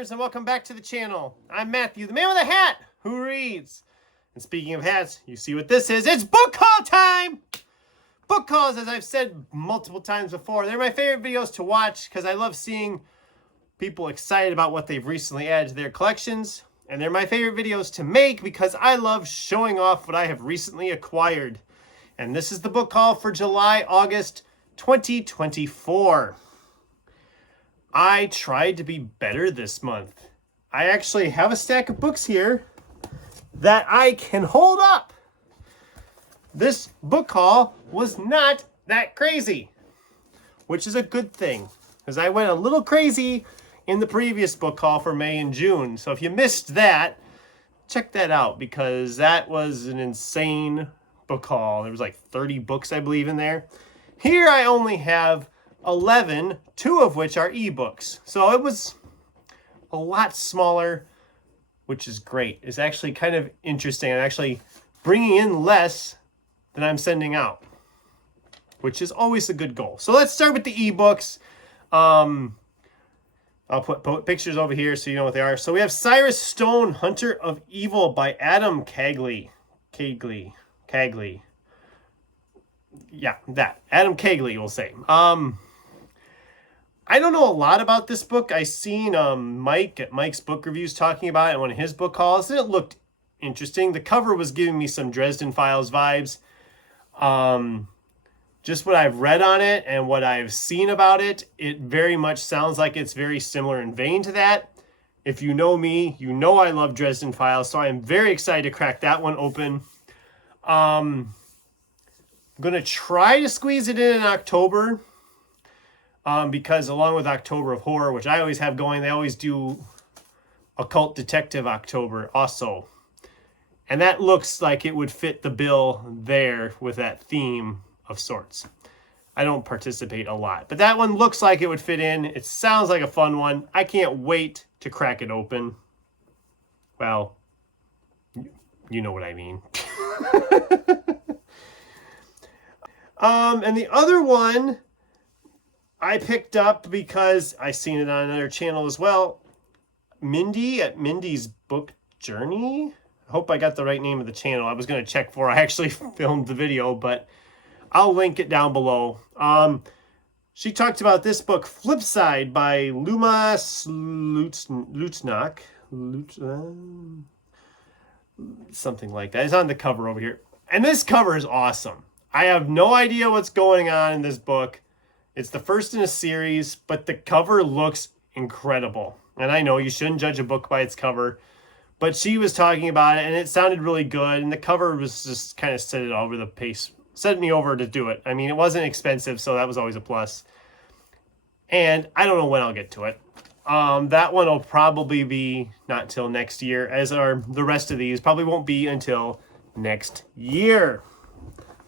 listeners, and welcome back to the channel. I'm Matthew, the man with a hat who reads. And speaking of hats, you see what this is. It's book haul time! Book hauls, as I've said multiple times before, they're my favorite videos to watch because I love seeing people excited about what they've recently added to their collections. And they're my favorite videos to make because I love showing off what I have recently acquired. And this is the book haul for July-August 2024. I tried to be better this month. I actually have a stack of books here that I can hold up. This book haul was not that crazy, which is a good thing because I went a little crazy in the previous book haul for May and June. So if you missed that, check that out because that was an insane book haul. There was like 30 books, I believe, in there. Here I only have 11, 2 of which are ebooks. So it was a lot smaller, which is great. It's actually kind of interesting. I'm actually bringing in less than I'm sending out, which is always a good goal. So let's start with the ebooks. I'll put pictures over here so you know what they are. So we have Cyrus Stone, Hunter of Evil by Adam Cagley. Yeah, that. Adam Cagley, we'll say. I don't know a lot about this book. I seen Mike at Mike's Book Reviews talking about it in one of his book hauls, and it looked interesting. The cover was giving me some Dresden Files vibes. Just what I've read on it and what I've seen about it, it very much sounds like it's very similar in vein to that. If you know me, you know I love Dresden Files, so I am very excited to crack that one open. I'm going to try to squeeze it in October. Because along with October of Horror, which I always have going, they always do Occult Detective October also. And that looks like it would fit the bill there with that theme of sorts. I don't participate a lot, but that one looks like it would fit in. It sounds like a fun one. I can't wait to crack it open. Well, you know what I mean. And the other one I picked up because I seen it on another channel as well. Mindy at Mindy's Book Journey. I hope I got the right name of the channel. I was going to check before I actually filmed the video, but I'll link it down below. She talked about this book, Flipside by Luma Lutznak. Something like that. It's on the cover over here. And this cover is awesome. I have no idea what's going on in this book. It's the first in a series, but the cover looks incredible. And I know you shouldn't judge a book by its cover, but she was talking about it and it sounded really good. And the cover was just kind of set it over the pace, set me over to do it. I mean, it wasn't expensive, so that was always a plus. And I don't know when I'll get to it. That one will probably be not till next year, as are the rest of these. Probably won't be until next year,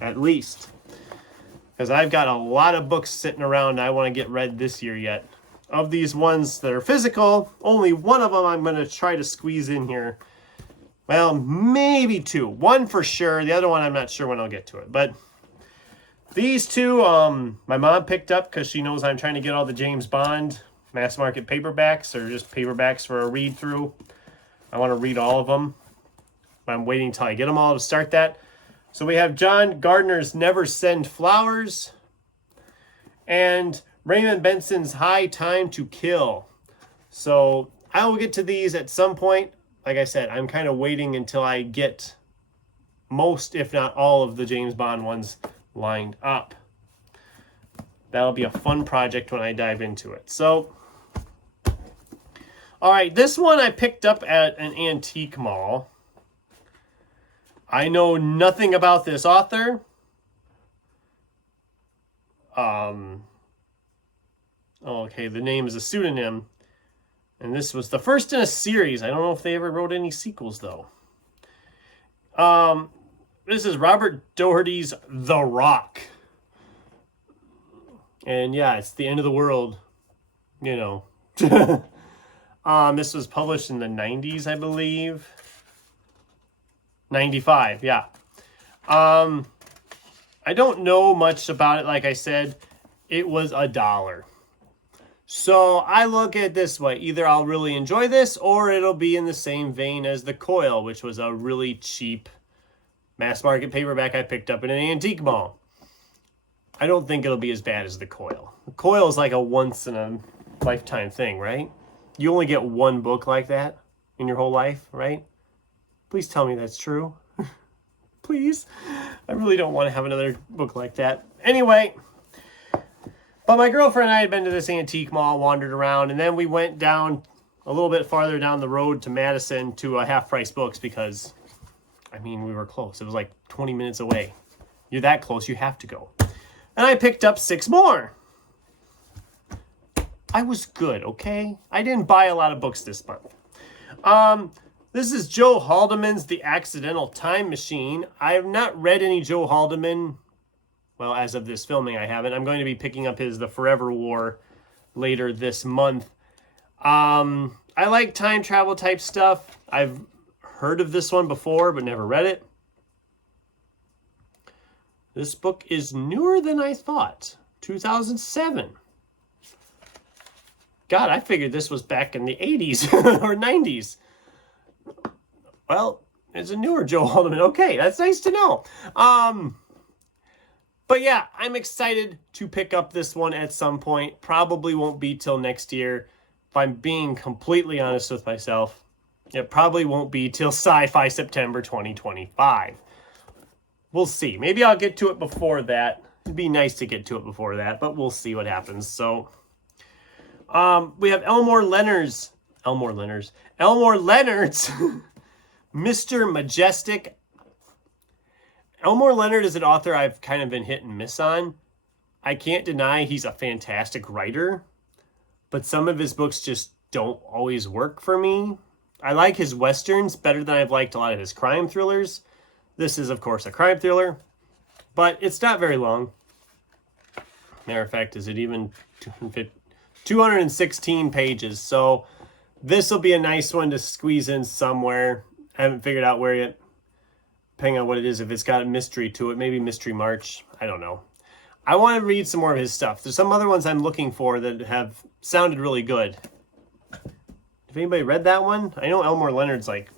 at least. Because I've got a lot of books sitting around I want to get read this year yet. Of these ones that are physical, only one of them I'm going to try to squeeze in here. Well, maybe 2. One for sure. The other one I'm not sure when I'll get to it. But these 2, my mom picked up because she knows I'm trying to get all the James Bond mass market paperbacks or just paperbacks for a read through. I want to read all of them. I'm waiting until I get them all to start that. So we have John Gardner's Never Send Flowers and Raymond Benson's High Time to Kill. So I will get to these at some point. Like I said, I'm kind of waiting until I get most, if not all, of the James Bond ones lined up. That'll be a fun project when I dive into it. So, all right, this one I picked up at an antique mall. I know nothing about this author. Okay, the name is a pseudonym. And this was the first in a series. I don't know if they ever wrote any sequels, though. This is Robert Doherty's The Rock. And yeah, it's the end of the world. You know. This was published in the 90s, I believe. 95, yeah. I don't know much about it. Like I said, it was $1. So I look at it this way. Either I'll really enjoy this or it'll be in the same vein as The Coil, which was a really cheap mass market paperback I picked up in an antique mall. I don't think it'll be as bad as The Coil. The Coil is like a once in a lifetime thing, right? You only get one book like that in your whole life, right? Please tell me that's true. Please. I really don't want to have another book like that. Anyway, but my girlfriend and I had been to this antique mall, wandered around, and then we went down a little bit farther down the road to Madison to Half Price Books because, I mean, we were close. It was like 20 minutes away. You're that close, you have to go. And I picked up 6 more. I was good, okay? I didn't buy a lot of books this month. This is Joe Haldeman's The Accidental Time Machine. I have not read any Joe Haldeman. Well, as of this filming, I haven't. I'm going to be picking up his The Forever War later this month. I like time travel type stuff. I've heard of this one before, but never read it. This book is newer than I thought. 2007. God, I figured this was back in the 80s or 90s. Well, it's a newer Joe Haldeman. Okay, that's nice to know. But yeah, I'm excited to pick up this one at some point. Probably won't be till next year. If I'm being completely honest with myself, it probably won't be till Sci-Fi September 2025. We'll see. Maybe I'll get to it before that. It'd be nice to get to it before that, but we'll see what happens. So, we have Elmore Leonard's Mr. Majestic. Elmore Leonard is an author I've kind of been hit and miss on. I can't deny he's a fantastic writer, but some of his books just don't always work for me. I like his westerns better than I've liked a lot of his crime thrillers. This is, of course, a crime thriller, but it's not very long. Matter of fact, is it even 216 pages? So this will be a nice one to squeeze in somewhere. I haven't figured out where yet. Depending on what it is, if it's got a mystery to it, maybe Mystery March. I don't know. I want to read some more of his stuff. There's some other ones I'm looking for that have sounded really good. Have anybody read that one? I know Elmore Leonard's like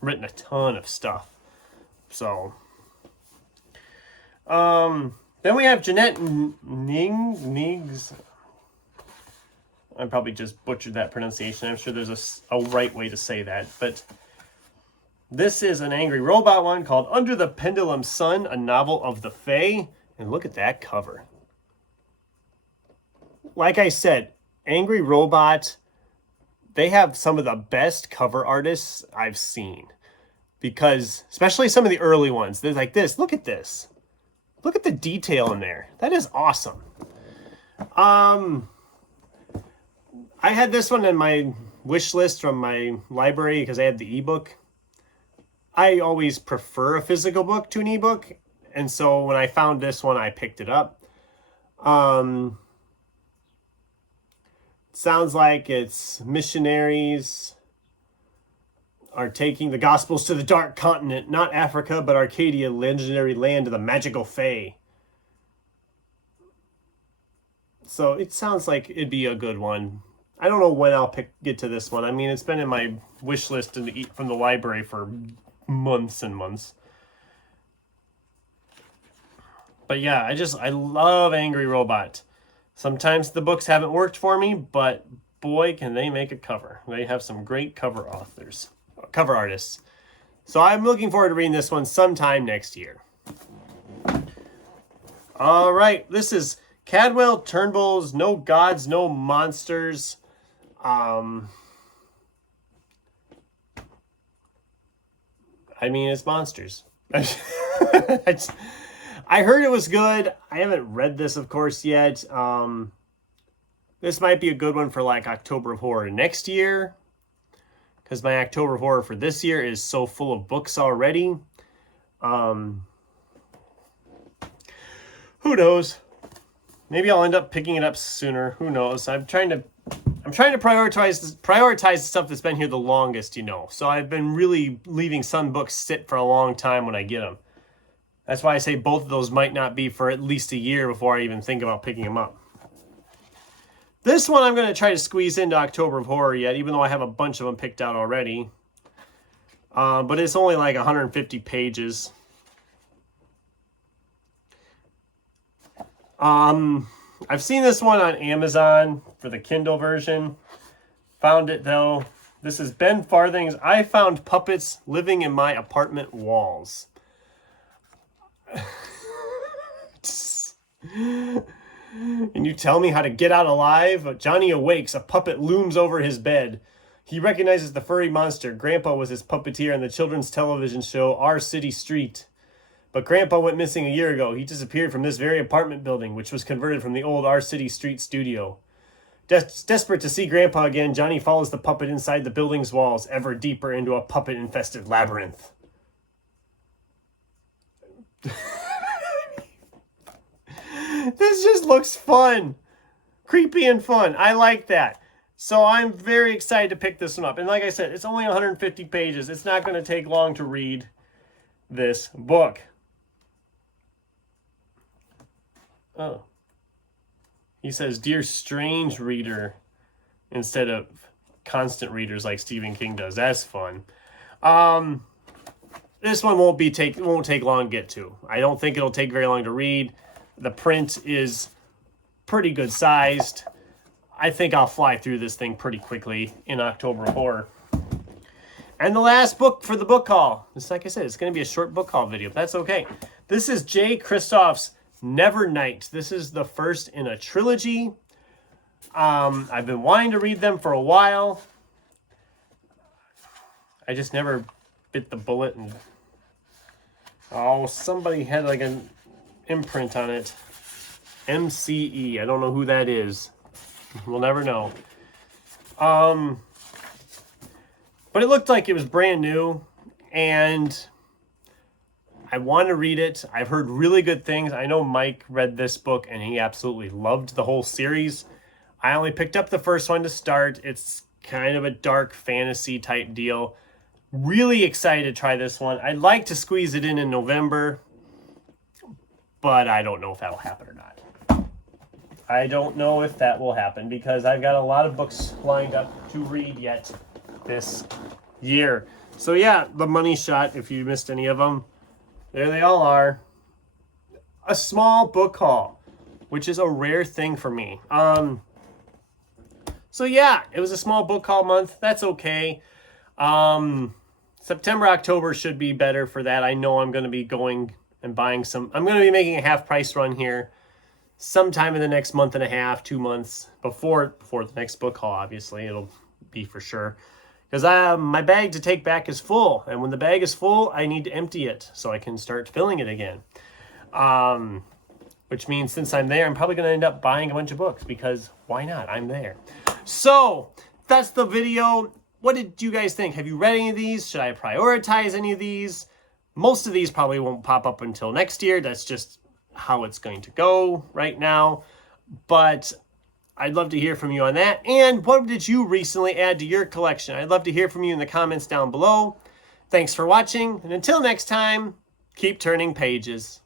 written a ton of stuff. So, then we have Jeanette Niggs. I probably just butchered that pronunciation. I'm sure there's a right way to say that, but this is an angry robot one called Under the Pendulum Sun, a novel of the Fae. And look at that cover. Like I said, Angry Robot, they have some of the best cover artists I've seen. Because, especially some of the early ones, they're like this. Look at this. Look at the detail in there. That is awesome. I had this one in my wish list from my library because I had the ebook. I always prefer a physical book to an ebook, and so when I found this one, I picked it up. Sounds like it's missionaries are taking the Gospels to the Dark Continent, not Africa, but Arcadia, legendary land of the magical Fae. So it sounds like it'd be a good one. I don't know when I'll get to this one. I mean, it's been in my wish list from the library for months and months. But yeah, I love Angry Robot. Sometimes the books haven't worked for me, but boy, can they make a cover. They have some great cover artists. So I'm looking forward to reading this one sometime next year. All right, this is Cadwell Turnbull's No Gods, No Monsters. I mean, it's monsters. I heard it was good. I haven't read this, of course, yet. This might be a good one for like October of Horror next year, because my October of Horror for this year is so full of books already. Who knows? Maybe I'll end up picking it up sooner. Who knows? I'm trying to prioritize the stuff that's been here the longest, you know. So I've been really leaving some books sit for a long time when I get them. That's why I say both of those might not be for at least a year before I even think about picking them up. This one I'm going to try to squeeze into October of Horror yet, even though I have a bunch of them picked out already. But it's only like 150 pages. I've seen this one on Amazon for the Kindle version. Found it though. This is Ben Farthing's I Found Puppets Living in My Apartment Walls. And you tell me how to get out alive? Johnny awakes. A puppet looms over his bed. He recognizes the furry monster. Grandpa was his puppeteer on the children's television show Our City Street. But Grandpa went missing a year ago. He disappeared from this very apartment building, which was converted from the old Our City Street studio. Desperate to see Grandpa again, Johnny follows the puppet inside the building's walls, ever deeper into a puppet-infested labyrinth. This just looks fun. Creepy and fun. I like that. So I'm very excited to pick this one up. And like I said, it's only 150 pages. It's not going to take long to read this book. Oh. He says, Dear Strange Reader, instead of constant readers like Stephen King does. That's fun. This one won't take long to get to. I don't think it'll take very long to read. The print is pretty good sized. I think I'll fly through this thing pretty quickly in October Horror. And the last book for the book haul. Just like I said, it's going to be a short book haul video. But that's okay. This is Jay Kristoff's Nevernight. This is the first in a trilogy. I've been wanting to read them for a while. I just never bit the bullet. And oh, somebody had like an imprint on it. MCE. I don't know who that is. We'll never know. But it looked like it was brand new, and I want to read it. I've heard really good things. I know Mike read this book, and he absolutely loved the whole series. I only picked up the first one to start. It's kind of a dark fantasy type deal. Really excited to try this one. I'd like to squeeze it in November, but I don't know if that'll happen or not. I don't know if that will happen because I've got a lot of books lined up to read yet this year. So yeah, the money shot, if you missed any of them, there they all are. A small book haul, which is a rare thing for me. So yeah, it was a small book haul month. That's okay. September, October should be better for that. I know I'm going to be going and buying some. I'm going to be making a half price run here sometime in the next month and a half, 2 months before the next book haul. Obviously, it'll be for sure. Because my bag to take back is full. And when the bag is full, I need to empty it so I can start filling it again. Which means since I'm there, I'm probably going to end up buying a bunch of books because why not? I'm there. So that's the video. What did you guys think? Have you read any of these? Should I prioritize any of these? Most of these probably won't pop up until next year. That's just how it's going to go right now. But I'd love to hear from you on that. And what did you recently add to your collection? I'd love to hear from you in the comments down below. Thanks for watching. And until next time, keep turning pages.